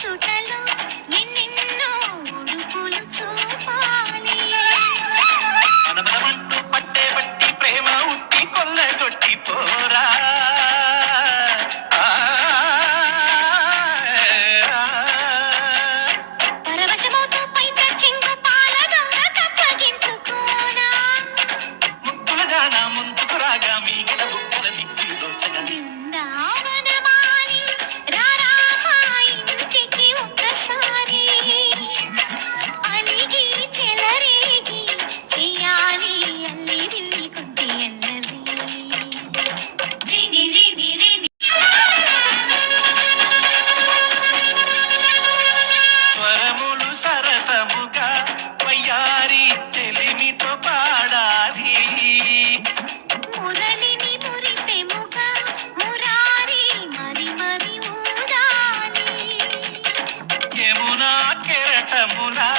చుటలో ఎన్నెన్నో ఉడుపులు చూపాలి. మనమంటూ పట్టే బట్టి ప్రేమ ఉట్టి కొల్లగొట్టి పోరా. పరవశమవుతూ పైట చింగు పాల దొంగ కప్పగించుకోనా. ముక్కుల జాన ముందుకు రాగా మీగడ బుక్కుల దిక్కులు దోచగా బృందావనమాలి రారా మా ఇంటికి ఒక్కసారి. అలిగి చెలరేగి చెయ్యాలి అల్లి విల్లి కొద్ది అన్నది. రిని రిని రిని స్వరములు సరసముగా వయ్యారి చెలిమితో పాడాలి. మురళిని మురిపెముగా మురారి మరి మరి ఊదాలి. యమునా కెరటములా